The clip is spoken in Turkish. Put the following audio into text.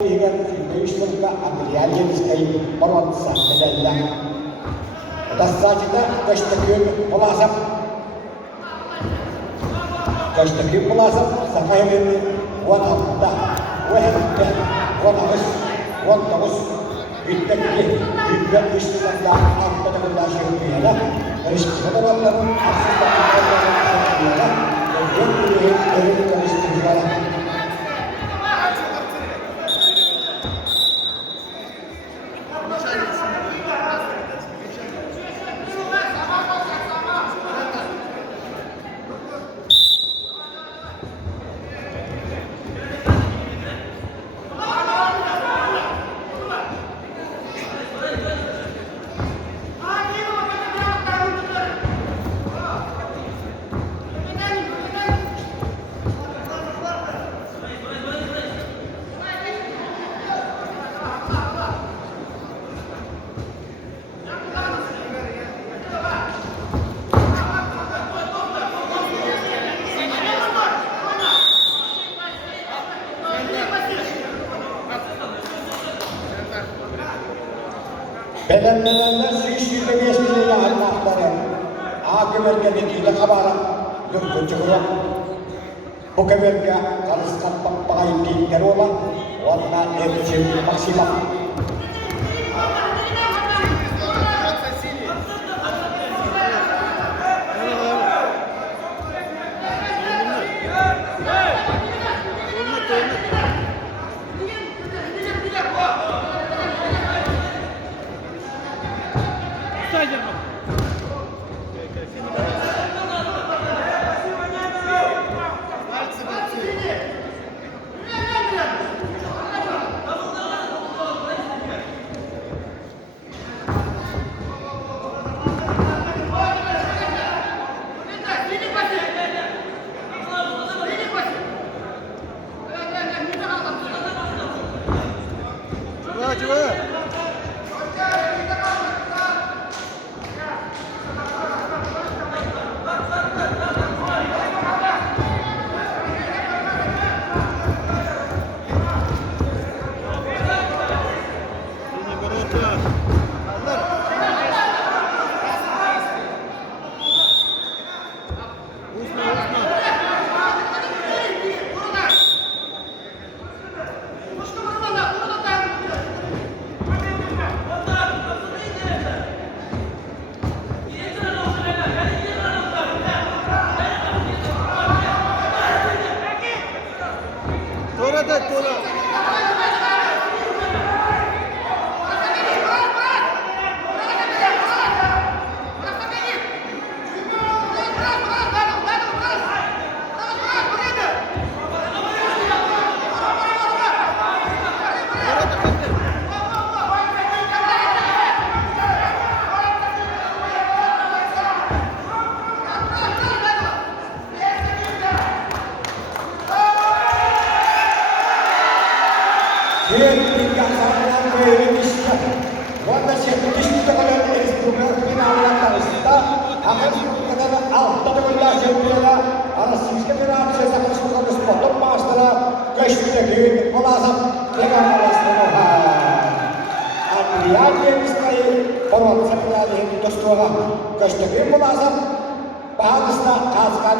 Вышла Адрианинской бороться медалья. Достаточно Каштакин Пуласов. Каштакин Пуласов Сахайвин Ванавда Вехенте Ванавис Вантавус Витбекки Витбек Виштанда Антонда Шерпиена Республикаларның Асыстандырылган Шерпиена Өлкөн Республикалар Bedenlerinde suyuşuyla geçmeyeceği halmakları ağ gömergedeki kabara yurtun çıkıyor. Bu gömerge karısı katmak bağayım deyimleri olan onunla erişim maksimal. Каштакин Пуласов Паханстан